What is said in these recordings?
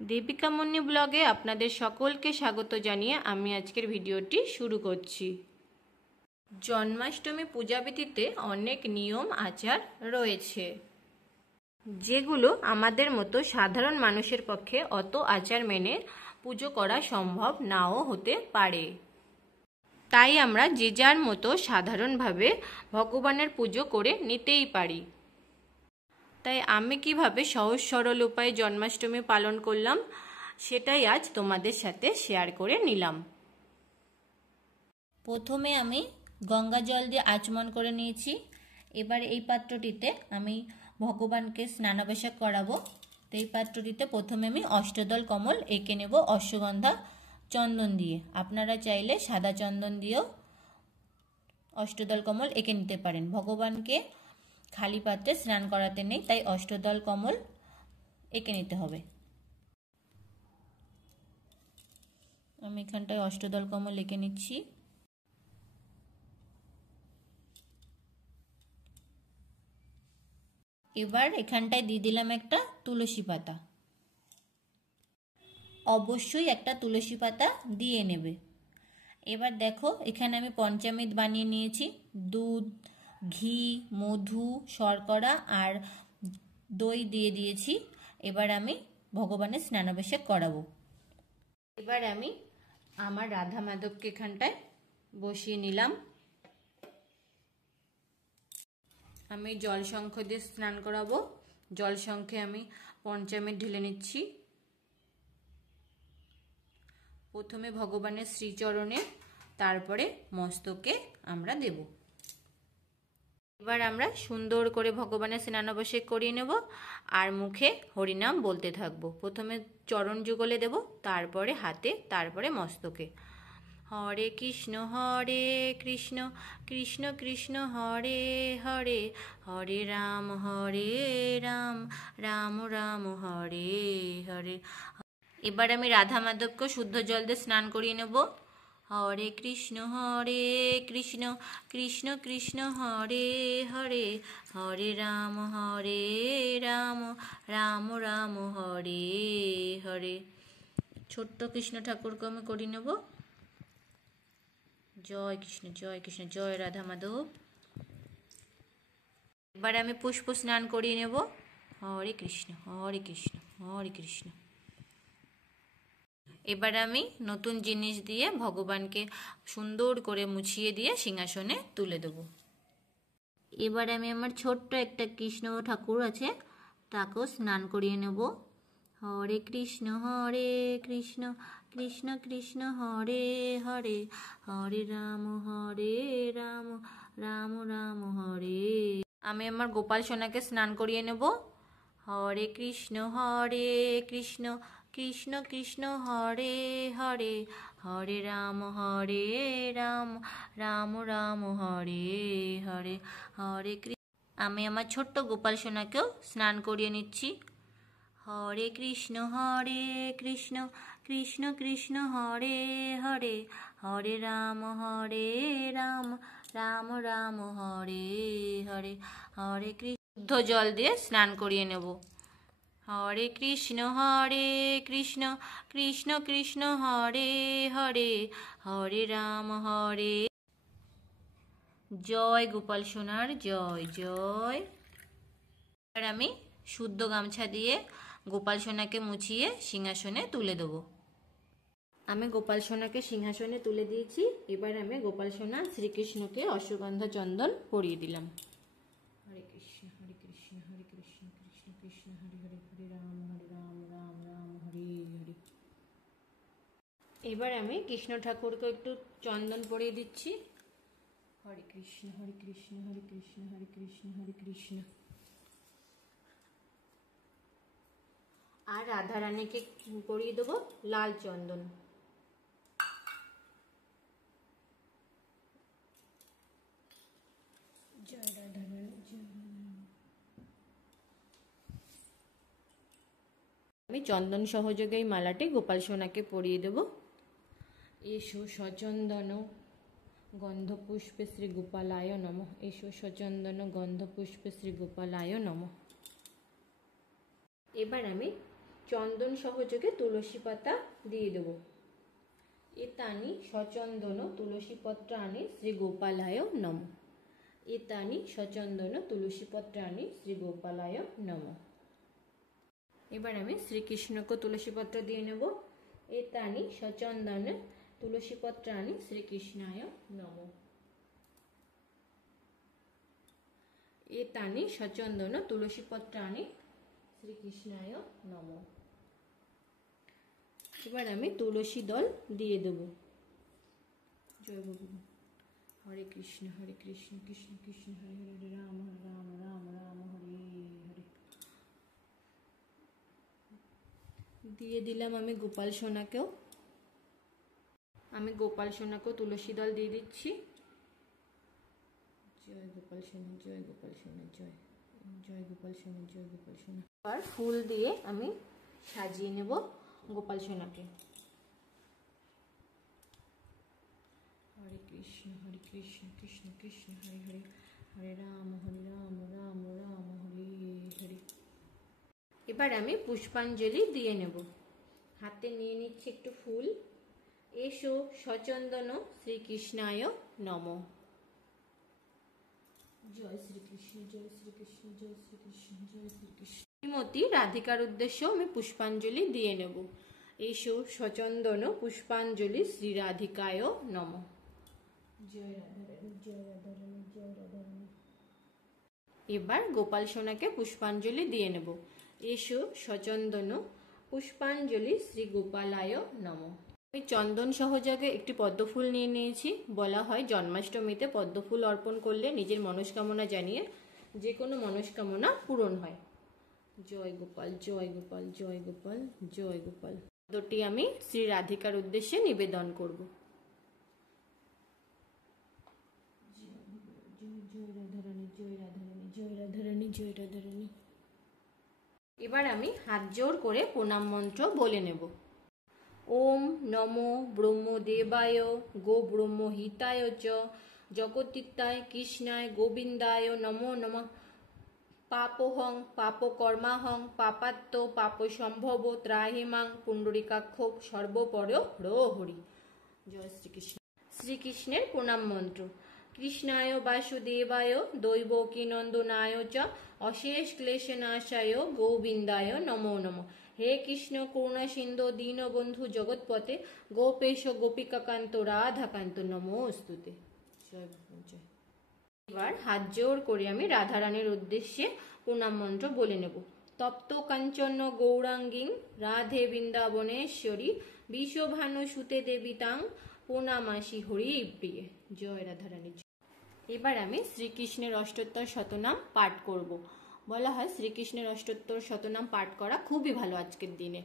দীপিকা মুন্নি ব্লগে আপনাদের সকলকে স্বাগত জানিয়ে আমি আজকের ভিডিওটি শুরু করছি। জন্মাষ্টমী পূজাবিধিতে অনেক নিয়ম আচার রয়েছে, যেগুলো আমাদের মতো সাধারণ মানুষের পক্ষে অত আচার মেনে পুজো করা সম্ভব নাও হতে পারে। তাই আমরা যে যার মতো সাধারণভাবে ভগবানের পুজো করে নিতেই পারি। তাই আমি কিভাবে সহজ সরল উপায়ে জন্মাষ্টমী পালন করলাম সেটাই আজ তোমাদের সাথে শেয়ার করে নিলাম। প্রথমে আমি গঙ্গা জল দিয়ে আচমন করে নিয়েছি। এবার এই পাত্রটিতে আমি ভগবানকে স্নানাভিষেক করাবো। তো এই পাত্রটিতে প্রথমে আমি অষ্টদল কমল এঁকে নেব অশ্বগন্ধা চন্দন দিয়ে। আপনারা চাইলে সাদা চন্দন দিয়েও অষ্টদল কমল এঁকে নিতে পারেন। ভগবানকে খালি পাত্রে স্নান করাতে নেই, তাই অষ্টদল কমল এঁকে নিতে হবে। আমি এখানটায় অষ্টদল কমল এঁকে নিচ্ছি। এবার এখানটায় দিয়ে দিলাম একটা তুলসী পাতা। অবশ্যই একটা তুলসী পাতা দিয়ে নেবে। এবার দেখো এখানে আমি পঞ্চামৃত বানিয়ে নিয়েছি। দুধ, ঘি, মধু, শর্করা আর দই দিয়ে দিয়েছি। এবার আমি ভগবানের স্নানাভিষেক করাবো। এবার আমি আমার রাধা মাধবকে এখানটায় বসিয়ে নিলাম। আমি জল শঙ্খ দিয়ে স্নান করাবো। জল শঙ্খে আমি পঞ্চামৃত ঢেলে নিচ্ছি। প্রথমে ভগবানের শ্রীচরণে, তারপরে মস্তকে আমরা দেব। এবার আমরা সুন্দর করে ভগবানের স্নানাভিষেক করিয়ে নেব আর মুখে হরিনাম বলতে থাকবো। প্রথমে চরণ যুগলে দেব, তারপরে হাতে, তারপরে মস্তকে। হরে কৃষ্ণ কৃষ্ণ কৃষ্ণ হরে হরে, হরে রাম রাম রাম হরে হরে। এবার আমি রাধা মাধবকে শুদ্ধ জল দিয়ে স্নান করিয়ে নেব। হরে কৃষ্ণ কৃষ্ণ কৃষ্ণ হরে হরে, হরে রাম রাম রাম হরে হরে। ছোট্ট কৃষ্ণ ঠাকুরকে আমি করিয়ে নেব। জয় কৃষ্ণ জয় রাধা মাধব। এবার আমি পুষ্প স্নান করিয়ে নেব। হরে কৃষ্ণ হরে কৃষ্ণ। এবার আমি নতুন জিনিস দিয়ে ভগবানকে সুন্দর করে মুছিয়ে দিয়ে সিংহাসনে তুলে দেব। এবার আমি আমার ছোট্ট একটা কৃষ্ণ ঠাকুর আছে, তাকেও স্নান করিয়ে নেব। হরে কৃষ্ণ কৃষ্ণ কৃষ্ণ হরে হরে, হরে রাম রাম রাম হরে। আমি আমার গোপাল সোনাকে স্নান করিয়ে নেব। হরে কৃষ্ণ কৃষ্ণ কৃষ্ণ হরে হরে, হরে রাম রাম রাম হরে হরে, হরে কৃষ্ণ। আমি আমার ছোট্ট গোপাল সোনাকেও স্নান করিয়ে নিচ্ছি। হরে কৃষ্ণ কৃষ্ণ কৃষ্ণ হরে হরে, হরে রাম রাম রাম হরে হরে, হরে কৃষ্ণ। শুদ্ধ জল দিয়ে স্নান করিয়ে নেব। হরে কৃষ্ণ কৃষ্ণ কৃষ্ণ হরে হরে, হরে রাম জয় গোপাল সোনার জয় জয়। এবার আমি শুদ্ধ গামছা দিয়ে গোপাল সোনাকে মুছিয়ে সিংহাসনে তুলে দেব। আমি গোপাল সোনাকে সিংহাসনে তুলে দিয়েছি। এবার আমি গোপাল সোনা শ্রীকৃষ্ণকে অশ্বগন্ধা চন্দন পরিয়ে দিলাম। হরে কৃষ্ণ কৃষ্ণ কৃষ্ণ কৃষ্ণ হরে হরে, হরে রাম রাম রাম হরে হরে। এবার আমি কৃষ্ণ ঠাকুরকে একটু চন্দন পরিয়ে দিচ্ছি। হরে কৃষ্ণ কৃষ্ণ কৃষ্ণ হরে কৃষ্ণ। আর রাধা রানীকে পরিয়ে দেবো লাল চন্দন। জয় রাধা রানী জয়। আমি চন্দন সহযোগে এই মালাটি গোপাল সোনাকে পরিয়ে দেব। এসো সচন্দন গন্ধ পুষ্পে শ্রী গোপালায় নমঃ, এসো সচন্দন গন্ধ পুষ্পে শ্রী গোপালায় নমঃ। এবার আমি চন্দন সহযোগে তুলসী পাতা দিয়ে দেব। এতানি সচন্দন তুলসী পত্রাণি শ্রী গোপালায় নম। এতানি সচন্দন তুলসী পত্রাণি শ্রী গোপালায় নম। এবার আমি শ্রীকৃষ্ণকে তুলসী পত্র দিয়ে নেব। এতানি সচন্দন তুলসী পত্রাণি শ্রীকৃষ্ণায় নম। এতানি সচন্দন তুলসী পত্রাণি শ্রীকৃষ্ণায় নম। এবার আমি তুলসী দল দিয়ে দেব। জয় গুরু। হরে কৃষ্ণ কৃষ্ণ কৃষ্ণ হরে হরে, রাম রাম রাম রাম হরে হরে। দিয়ে দিলাম আমি গোপাল সোনাকেও। আমি গোপাল সোনাকেও তুলসী দল দিয়ে দিচ্ছি। জয় গোপাল সোনা, জয় গোপাল সোনা, জয় জয় গোপাল সোনা, জয় গোপাল সোনা। আর ফুল দিয়ে আমি সাজিয়ে নেব গোপাল সোনাকে। হরে কৃষ্ণ কৃষ্ণ কৃষ্ণ হরে হরে, হরে রাম রাম রাম হরে হরে। এবার আমি পুষ্পাঞ্জলি দিয়ে নেব। হাতে নিয়ে নিচ্ছি একটু ফুল। এসো সচন্দন শ্রীকৃষ্ণায় নম। জয় শ্রীকৃষ্ণ জয় শ্রীকৃষ্ণ জয় শ্রীকৃষ্ণ জয় শ্রীকৃষ্ণ। শ্রীমতী রাধিকার উদ্দেশ্যে আমি পুষ্পাঞ্জলি দিয়ে নেব। এসো সচন্দন পুষ্পাঞ্জলি শ্রী রাধিকায় নম। জয় রাধারানী, জয় রাধারানী, জয় রাধারানী। এবার গোপাল সোনাকে পুষ্পাঞ্জলি দিয়ে নেব। এসো সচন্দন পুষ্পাঞ্জলি শ্রী গোপালায় নম। আমি চন্দন সহযোগে একটি পদ্মফুল নিয়ে নিয়েছি। বলা হয় জন্মাষ্টমীতে পদ্মফুল অর্পণ করলে নিজের মনস্কামনা জানিয়ে যে কোনো মনস্কামনা পূরণ হয়। জয় গোপাল জয় গোপাল জয় গোপাল জয় গোপাল। পদ্মটি আমি শ্রী রাধিকার উদ্দেশ্যে নিবেদন করব। জয় রাধারানী, জয় রাধারানী, জয় রাধারানী, জয় রাধারানী। এবার আমি হাত জোড় করে প্রণাম মন্ত্র বলে নেব। ওম নমো ব্রহ্মদেবায় গো ব্রহ্মহিতায় চ জগতিত্তায় কৃষ্ণায় গোবিন্দায় নমো নমঃ। পাপোহং পাপকর্মাহং পাপাত্ম পাপ সম্ভব ত্রাহিমাং পুণ্ডরিকাক্ষ সর্বপর হরি। জয় শ্রীকৃষ্ণ। শ্রীকৃষ্ণের প্রণাম মন্ত্র। কৃষ্ণায় বাসুদেবায় দৈবকীনন্দনায় চ অশেষ ক্লেশনাশায় গোবিন্দায় নমো নমঃ। হে কৃষ্ণ করুণা সিন্ধু দীনবন্ধু জগৎপতে গোপেশ গোপিকাকান্ত রাধাকান্ত নমোস্তুতে। জয় জয়। এবার হাত জোড় করে আমি রাধারানীর উদ্দেশ্যে প্রণাম মন্ত্র বলে নেব। তপ্ত কাঞ্চন গৌরাঙ্গীং রাধে বৃন্দাবনেশ্বরী বিশ্বভানু সুতে দেবী তাং প্রণামাসি হরি প্রিয়ে। জয় রাধারানী। এবার আমি শ্রীকৃষ্ণের অষ্টোত্তর শতনাম পাঠ করব। বলা হয় শ্রীকৃষ্ণের অষ্টোত্তর শতনাম পাঠ করা খুবই ভালো আজকের দিনে।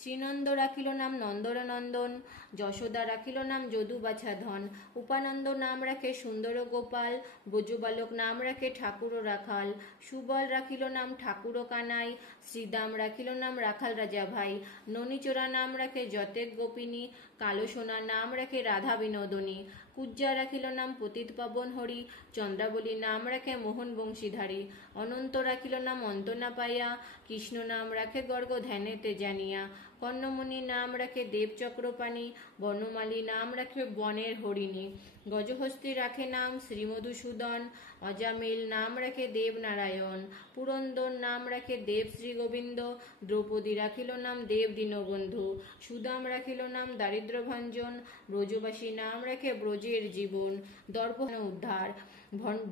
শ্রীনন্দ রাখিল নাম নন্দর নন্দন, যশোদা রাখিল নাম যদু বাছা ধন, উপানন্দ নাম রাখে সুন্দর গোপাল, ব্রজবালক নাম রাখে ঠাকুর রাখাল, সুবল রাখিল নাম ঠাকুর কানাই, শ্রীদাম রাখিল নাম রাখাল রাজা ভাই, ননীচোরা নাম রাখে যতেক গোপিনী, কালো সোনা নাম রাখে রাধা বিনোদনী, কুজ্জা রাখিল নাম পতিত পাবন হরি, চন্দ্রাবলী নাম রাখে মোহন বংশীধারী, অনন্ত রাখিল নাম অন্তনা পাইয়া, কৃষ্ণ নাম রাখে গর্গ ধ্যানেতে জানিয়া, কর্ণমণি নাম রাখে দেব চক্রপাণী, বনমালী নাম রাখে বনের হরিণী, গজহস্তি রাখে নাম শ্রীমধুসূদন, অজামিল নাম রাখে দেবনারায়ণ, পুরন্দর নাম রাখে দেব শ্রী গোবিন্দ, দ্রৌপদী রাখিল নাম দেব দীনবন্ধু, সুদাম রাখিল নাম দারিদ্র ভঞ্জন, ব্রজবাসী নাম রাখে ব্রজের জীবন, দর্প উদ্ধার,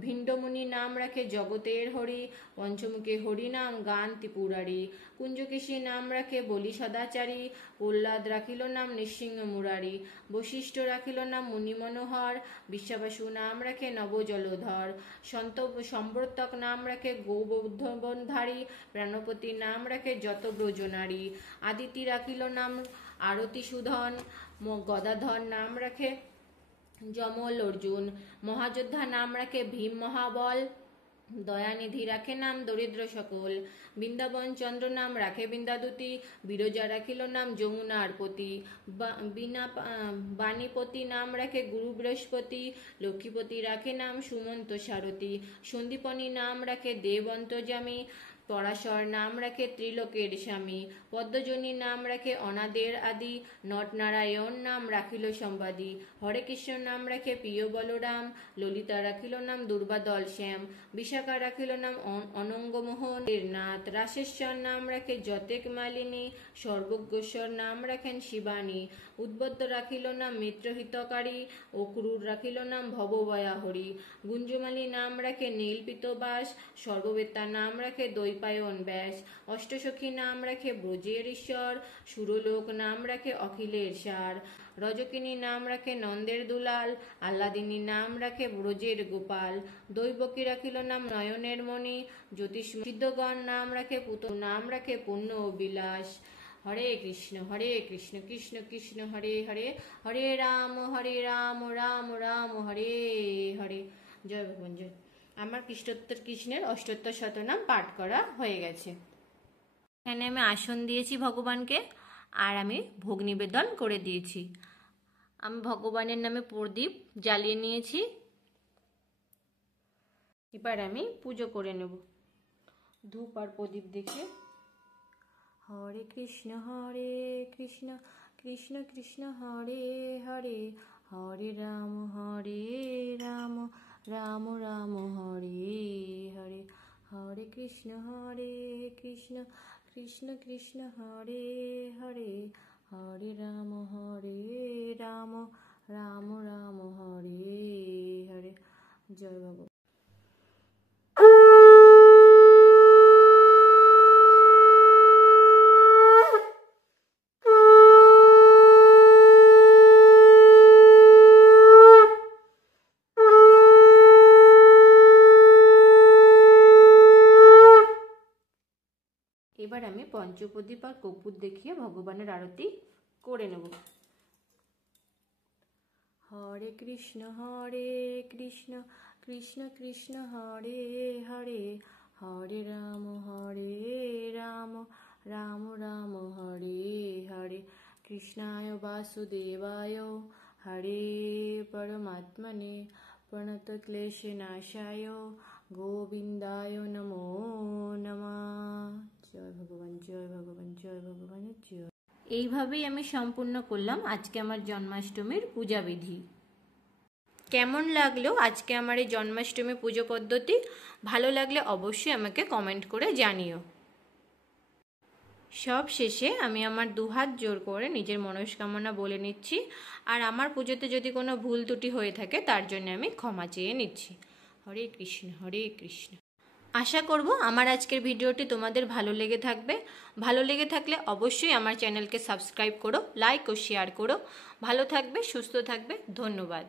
ভিণ্ডমুনি নাম রাখে জগতের হরি, পঞ্চমুখে হরি নাম গান ত্রিপুরারি, কুঞ্জকেশী নাম রাখে বলি সদাচারী, প্রহ্লাদ রাখিল নাম নৃসিংহ মুরারি, বশিষ্ঠ রাখিল নাম মুনি মনোহর, বিশ্বাবাসু নাম রাখে নব জলধর, সম্বর্তক নাম রাখে গৌবর্ধবনধারী, প্রাণপতি নাম রাখে যত ব্রজনারী, আদিতি রাখিল নাম আরতি সুধন, গদাধর নাম রাখে যমল অর্জুন, মহাযোদ্ধা নাম রাখে ভীম মহাবল, দয়ানিধি রাখে নাম দরিদ্র সকল, বৃন্দাবন চন্দ্র নাম রাখে বৃন্দাদুতি, বিরজা রাখিল নাম যমুনার পতি, বাণীপতি নাম রাখে গুরু বৃহস্পতি, লক্ষ্মীপতি রাখে নাম সুমন্ত সারথী, সন্দীপনী নাম রাখে দেব অন্তর্যামী, পরাশর নাম রাখে ত্রিলোকের স্বামী, পদ্মজনী নাম রাখে অনাদের আদি, নটনারায়ণ নাম রাখিল সম্বাদী, হরে কৃষ্ণ নাম রাখে প্রিয় বলরাম, ললিতা রাখিল নাম দুর্বাদল শ্যাম, বিশাখা রাখিল নাম অনঙ্গমোহন নাথ, রাশেশ্বর নাম রাখে যতেক মালিনী, সর্বজ্ঞেশ্বর নাম রাখেন শিবানী, উদ্বুদ্ধ রাখিল নাম মিত্রহিতকারী, অক্রূর রাখিল নাম ভবভয়াহরি, গুঞ্জমালী নাম রাখে নীলপিতবাস, সর্ববেত্তা নাম রাখে দৈপায়ন ব্যাস, অষ্টসখী নাম রাখে ব্রজের ঈশ্বর, সুরলোক নাম রাখে অখিলের সার, রজকিনী নাম রাখে নন্দের দুলাল, আহ্লাদিনী নাম রাখে ব্রজের গোপাল, দৈবকী রাখিল নাম নয়নের মণি, জ্যোতিষ সিদ্ধগণ নাম রাখে নাম রাখে পুণ্য ও বিলাস। হরে কৃষ্ণ কৃষ্ণ কৃষ্ণ হরে হরে, হরে রাম রাম রাম হরে হরে। জয় ভগবান জয়। আমার কৃষ্ণের অষ্টোত্তর শতনাম পাঠ করা হয়ে গেছে। এখানে আমি আসন দিয়েছি ভগবানকে, আর আমি ভোগ নিবেদন করে দিয়েছি। আমি ভগবানের নামে প্রদীপ জ্বালিয়ে নিয়েছি। এবার আমি পুজো করে নেব ধূপ আর প্রদীপ দেখে। হরে কৃষ্ণ কৃষ্ণ কৃষ্ণ হরে হরে, হরে রাম রাম রাম হরে হরে, হরে কৃষ্ণ কৃষ্ণ কৃষ্ণ হরে হরে, হরে রাম রাম রাম হরে হরে। জয় ভগবান। এবার আমি পঞ্চপ্রদীপ আর কর্পূর দেখিয়ে ভগবানের আরতি করে নেব। হরে কৃষ্ণ কৃষ্ণ কৃষ্ণ হরে হরে, হরে রাম রাম রাম হরে হরে, কৃষ্ণায় বাসুদেবায় হরে পরমাত্মনে প্রণতক্লেশনাশায় গোবিন্দায় নমো নমঃ। জয় ভগবান জয় ভগবান জয় ভগবানের জয়। এইভাবেই আমি সম্পূর্ণ করলাম আজকে আমার জন্মাষ্টমীর পূজাবিধি। কেমন লাগলো আজকে আমার এই জন্মাষ্টমী পুজো পদ্ধতি? ভালো লাগলে অবশ্যই আমাকে কমেন্ট করে জানিও। সব শেষে আমি আমার দুহাত জোর করে নিজের মনস্কামনা বলে নিচ্ছি, আর আমার পুজোতে যদি কোনো ভুল ত্রুটি হয়ে থাকে তার জন্য আমি ক্ষমা চেয়ে নিচ্ছি। হরে কৃষ্ণ। আশা করব আমার আজকের ভিডিওটি তোমাদের ভালো লেগে থাকবে। ভালো লেগে থাকলে অবশ্যই আমার চ্যানেলকে সাবস্ক্রাইব করো, লাইক ও শেয়ার করো। ভালো থাকবে, সুস্থ থাকবে। ধন্যবাদ।